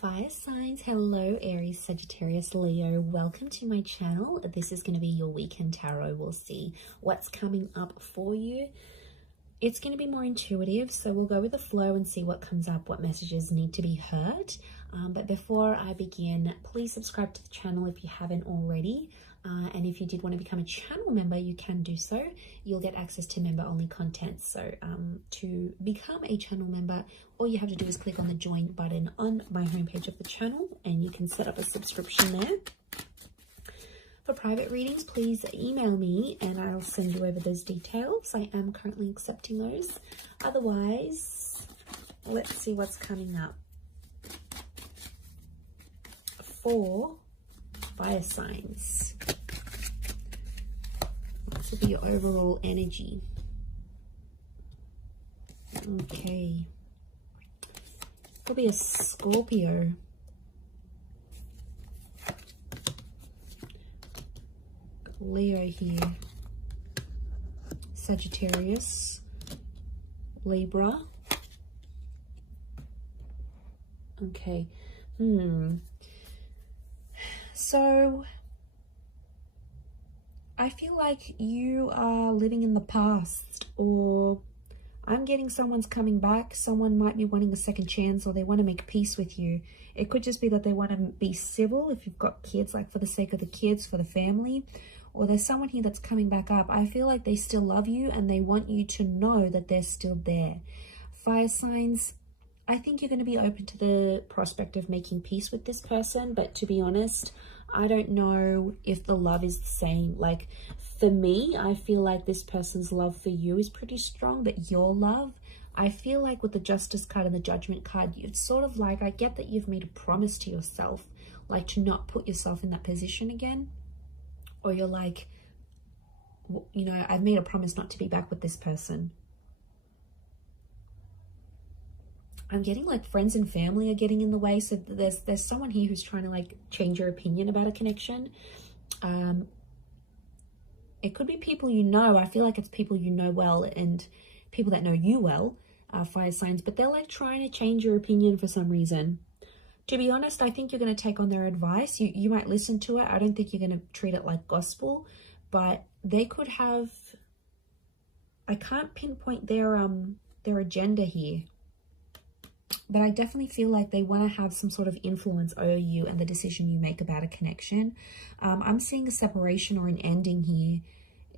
Fire signs, hello Aries, Sagittarius, Leo, welcome to my channel. This is going to be your weekend tarot. We'll see what's coming up for you. It's going to be more intuitive, so we'll go with the flow and see what comes up, what messages need to be heard. But before I begin, please subscribe to the channel if you haven't already. And if you did want to become a channel member, you can do so. You'll get access to member-only content. So to become a channel member, all you have to do is click on the join button on my homepage of the channel, and you can set up a subscription there. For private readings, please email me and I'll send you over those details. I am currently accepting those. Otherwise, let's see what's coming up for fire signs. This will be your overall energy. Okay. Could be a Scorpio. Leo here. Sagittarius. Libra. Okay. So I feel like you are living in the past, or I'm getting someone's coming back. Someone might be wanting a second chance, or they want to make peace with you. It could just be that they want to be civil if you've got kids, like for the sake of the kids, for the family. Or there's someone here that's coming back up. I feel like they still love you and they want you to know that they're still there. Fire signs, I think you're going to be open to the prospect of making peace with this person. But to be honest, I don't know if the love is the same. Like for me, I feel like this person's love for you is pretty strong, but your love, I feel like with the Justice card and the Judgment card, it's sort of like, I get that you've made a promise to yourself, like to not put yourself in that position again. Or you're like, you know, I've made a promise not to be back with this person. I'm getting like friends and family are getting in the way. So there's someone here who's trying to like change your opinion about a connection. It could be people you know. I feel like it's people you know well and people that know you well, fire signs. But they're like trying to change your opinion for some reason. To be honest, I think you're going to take on their advice. You might listen to it. I don't think you're going to treat it like gospel. But they could have... I can't pinpoint their agenda here. But I definitely feel like they want to have some sort of influence over you and the decision you make about a connection. I'm seeing a separation or an ending here.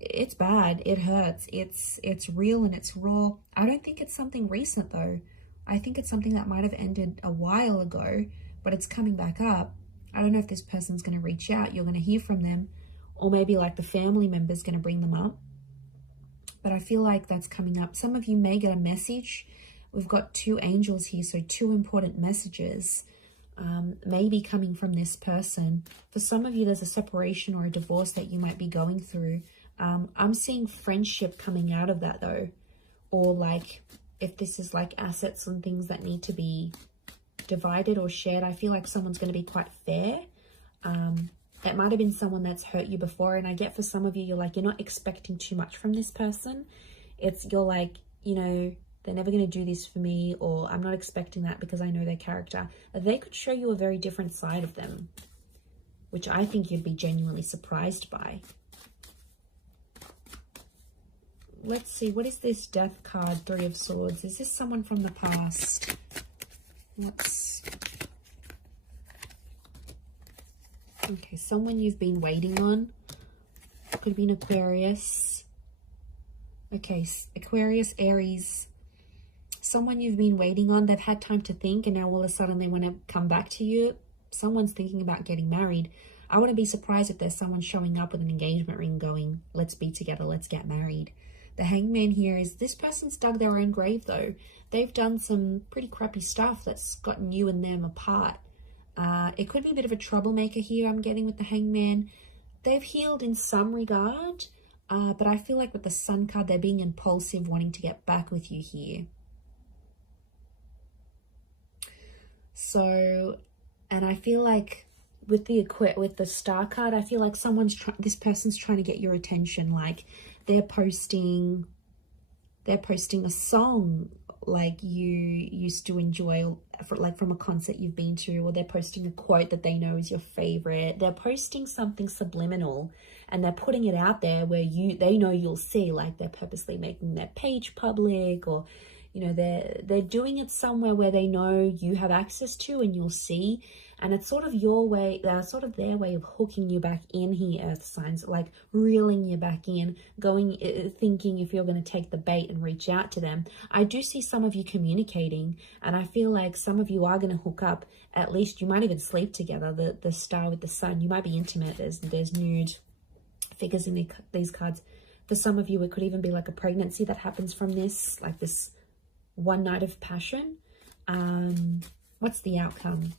It's bad. It hurts. It's real and it's raw. I don't think it's something recent though. I think it's something that might have ended a while ago, but it's coming back up. I don't know if this person's going to reach out. You're going to hear from them, or maybe like the family member's going to bring them up. But I feel like that's coming up. Some of you may get a message. We've got two angels here, so two important messages maybe coming from this person. For some of you, there's a separation or a divorce that you might be going through. I'm seeing friendship coming out of that though, or like if this is like assets and things that need to be divided or shared, I feel like someone's going to be quite fair. It might have been someone that's hurt you before, and I get for some of you, you're like, you're not expecting too much from this person. You're like, you know, they're never going to do this for me, or I'm not expecting that because I know their character. They could show you a very different side of them, which I think you'd be genuinely surprised by. Let's see, what is this Death card, Three of Swords? Is this someone from the past? Okay, someone you've been waiting on. Could be an Aquarius. Okay, Aquarius, Aries. Someone you've been waiting on. They've had time to think, and now all of a sudden they want to come back to you. Someone's thinking about getting married. I wouldn't be surprised if there's someone showing up with an engagement ring going, let's be together, let's get married. The Hangman here is this person's dug their own grave though. They've done some pretty crappy stuff that's gotten you and them apart. It could be a bit of a troublemaker here, I'm getting with the Hangman. They've healed in some regard, but I feel like with the Sun card, they're being impulsive, wanting to get back with you here. So, and I feel like with the Star card, I feel like this person's trying to get your attention. Like they're posting a song like you used to enjoy, like from a concert you've been to, or they're posting a quote that they know is your favorite. They're posting something subliminal and they're putting it out there where they know you'll see, like they're purposely making their page public, or you know, they're doing it somewhere where they know you have access to and you'll see. And it's sort of your way, sort of their way of hooking you back in here, earth signs, like reeling you back in, thinking if you're going to take the bait and reach out to them. I do see some of you communicating, and I feel like some of you are going to hook up. At least you might even sleep together. The star with the sun, you might be intimate. There's nude figures in these cards. For some of you, it could even be like a pregnancy that happens from this, like this one night of passion. What's the outcome?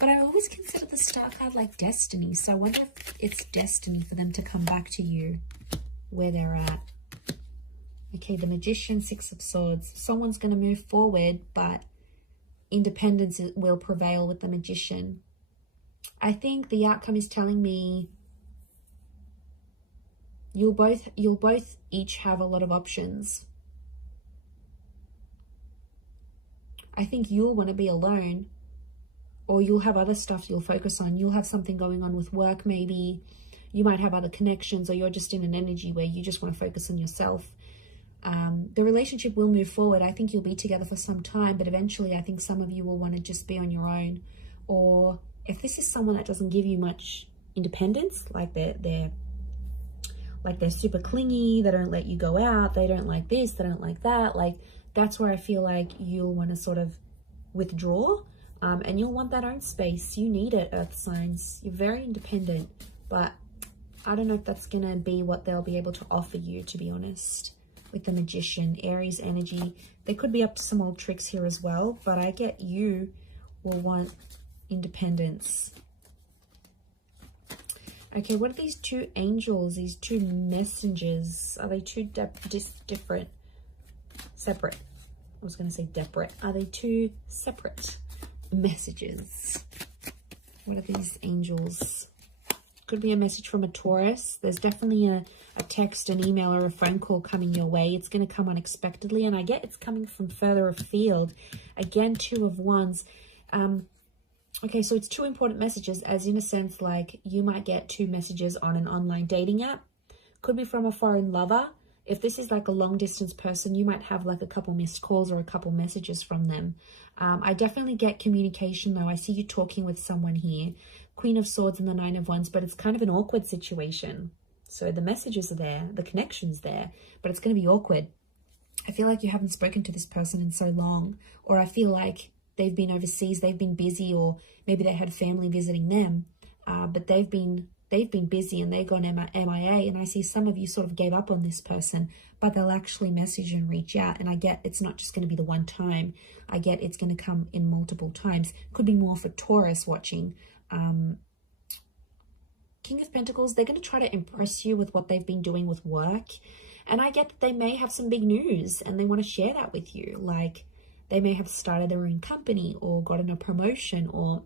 But I always consider the star card like destiny. So I wonder if it's destiny for them to come back to you where they're at. Okay, the Magician, Six of Swords. Someone's going to move forward, but independence will prevail with the Magician. I think the outcome is telling me you'll both each have a lot of options. I think you'll want to be alone, or you'll have other stuff you'll focus on. You'll have something going on with work, maybe. You might have other connections, or you're just in an energy where you just want to focus on yourself. The relationship will move forward. I think you'll be together for some time, but eventually I think some of you will want to just be on your own. Or if this is someone that doesn't give you much independence, like they're super clingy, they don't let you go out, they don't like this, they don't like that, like that's where I feel like you'll want to sort of withdraw. And you'll want that own space. You need it, earth signs. You're very independent, but I don't know if that's going to be what they'll be able to offer you, to be honest. With the Magician, Aries energy, they could be up to some old tricks here as well, but I get you will want independence. Okay, what are these two angels, these two messengers? Are they two different? Separate. I was going to say separate. Are they two separate messages? What are these angels? Could be a message from a Taurus. There's definitely a text, an email, or a phone call coming your way. It's going to come unexpectedly, and I get it's coming from further afield. Again, Two of Wands. Okay, so it's two important messages, as in a sense, like you might get two messages on an online dating app. Could be from a foreign lover. If this is like a long distance person, you might have like a couple missed calls or a couple messages from them. I definitely get communication though. I see you talking with someone here. Queen of Swords and the Nine of Wands, but it's kind of an awkward situation. So the messages are there, the connection's there, but it's going to be awkward. I feel like you haven't spoken to this person in so long, or I feel like they've been overseas, they've been busy, or maybe they had family visiting them, but they've been busy and they've gone MIA, and I see some of you sort of gave up on this person, but they'll actually message and reach out, and I get it's not just going to be the one time. I get it's going to come in multiple times. Could be more for Taurus watching. King of Pentacles, they're going to try to impress you with what they've been doing with work, and I get that they may have some big news and they want to share that with you. Like they may have started their own company or gotten a promotion or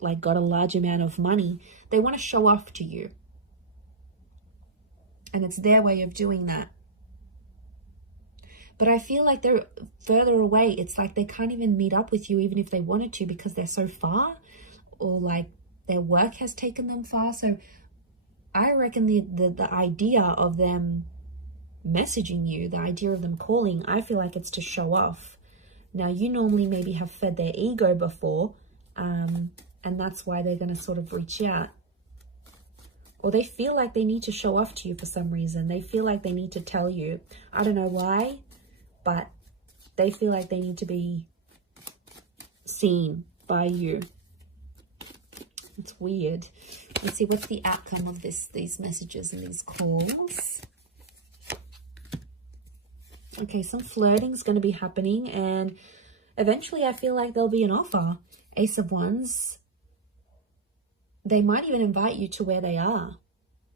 like got a large amount of money. They want to show off to you, and it's their way of doing that. But I feel like they're further away. It's like they can't even meet up with you even if they wanted to, because they're so far, or like their work has taken them far. So I reckon the idea of them messaging you, the idea of them calling, I feel like it's to show off. Now, you normally maybe have fed their ego before, and that's why they're going to sort of reach out. Or they feel like they need to show off to you for some reason. They feel like they need to tell you. I don't know why, but they feel like they need to be seen by you. It's weird. Let's see, what's the outcome of these messages and these calls? Okay, some flirting is going to be happening, and eventually I feel like there'll be an offer. Ace of Wands. They might even invite you to where they are.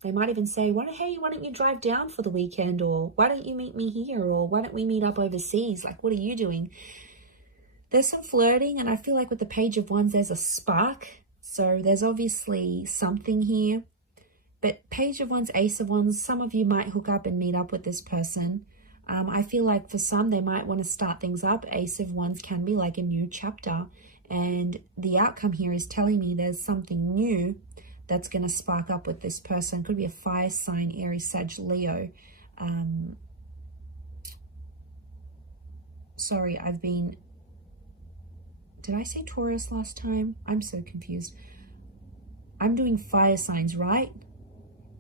They might even say, hey, why don't you drive down for the weekend? Or why don't you meet me here? Or why don't we meet up overseas? Like, what are you doing? There's some flirting, and I feel like with the Page of Wands, there's a spark. So there's obviously something here. But Page of Wands, Ace of Wands, some of you might hook up and meet up with this person. I feel like for some, they might want to start things up. Ace of Wands can be like a new chapter. And the outcome here is telling me there's something new that's going to spark up with this person. Could be a fire sign, Aries, Sag, Leo. Sorry, did I say Taurus last time? I'm so confused. I'm doing fire signs, right?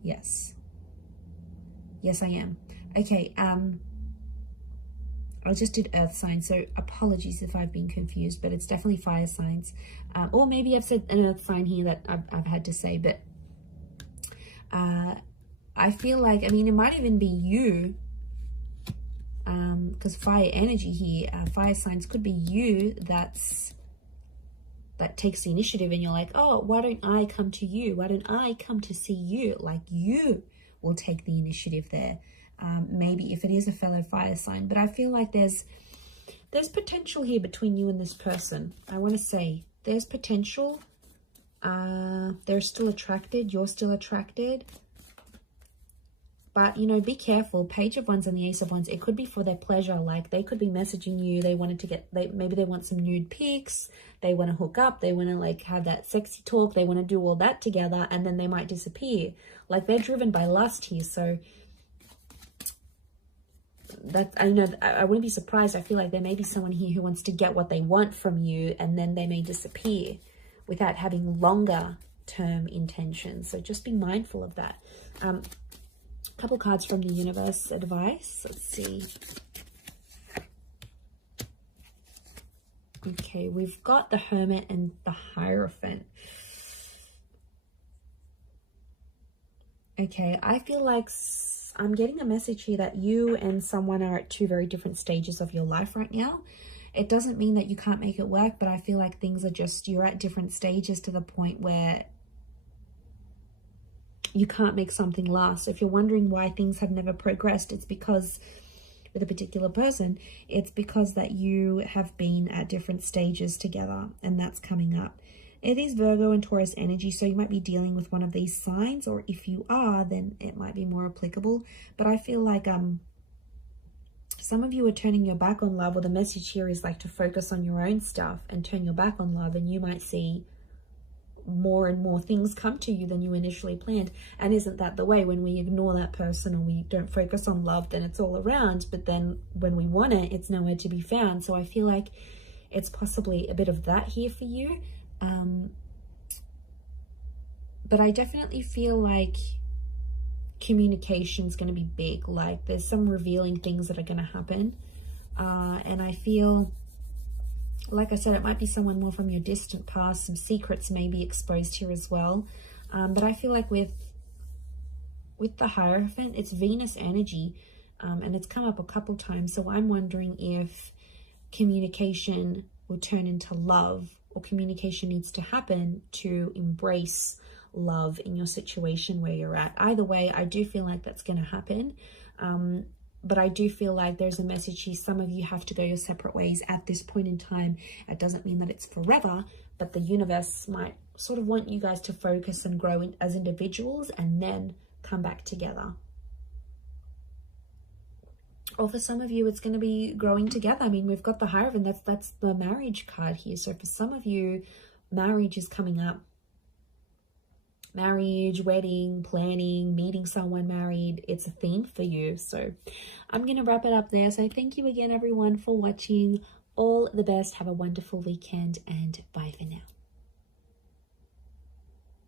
Yes. Yes, I am. Okay, I just did earth signs, so apologies if I've been confused, but it's definitely fire signs. Or maybe I've said an earth sign here that I've had to say, but I feel like, I mean, it might even be you, because fire energy here, fire signs could be you that takes the initiative, and you're like, oh, why don't I come to you? Why don't I come to see you? Like, you will take the initiative there. Maybe if it is a fellow fire sign, but I feel like there's potential here between you and this person. I want to say there's potential. They're still attracted. You're still attracted. But, you know, be careful. Page of Wands and the Ace of Wands, it could be for their pleasure. Like, they could be messaging you. They wanted to maybe they want some nude pics. They want to hook up. They want to, like, have that sexy talk. They want to do all that together, and then they might disappear. Like, they're driven by lust here. So, I know, I wouldn't be surprised. I feel like there may be someone here who wants to get what they want from you, and then they may disappear without having longer term intentions. So just be mindful of that. Couple cards from the universe advice. Let's see. Okay, we've got the Hermit and the Hierophant. Okay, I feel like I'm getting a message here that you and someone are at two very different stages of your life right now. It doesn't mean that you can't make it work, but I feel like things are just, you're at different stages to the point where you can't make something last. So if you're wondering why things have never progressed, it's because with a particular person, it's because that you have been at different stages together, and that's coming up. It is Virgo and Taurus energy, so you might be dealing with one of these signs, or if you are, then it might be more applicable. But I feel like some of you are turning your back on love, or the message here is like to focus on your own stuff and turn your back on love, and you might see more and more things come to you than you initially planned. And isn't that the way? When we ignore that person or we don't focus on love, then it's all around, but then when we want it, it's nowhere to be found. So I feel like it's possibly a bit of that here for you. But I definitely feel like communication is going to be big. Like, there's some revealing things that are going to happen, and I feel, like I said, it might be someone more from your distant past. Some secrets may be exposed here as well. But I feel like with the Hierophant, it's Venus energy, and it's come up a couple times. So I'm wondering if communication will turn into love, or communication needs to happen to embrace love in your situation where you're at. Either way, I do feel like that's going to happen. But I do feel like there's a message here. Some of you have to go your separate ways at this point in time. It doesn't mean that it's forever, but the universe might sort of want you guys to focus and grow as individuals and then come back together. Or for some of you, it's going to be growing together. I mean, we've got the Hierophant. That's the marriage card here. So for some of you, marriage is coming up. Marriage, wedding, planning, meeting someone married. It's a theme for you. So I'm going to wrap it up there. So thank you again, everyone, for watching. All the best. Have a wonderful weekend, and bye for now.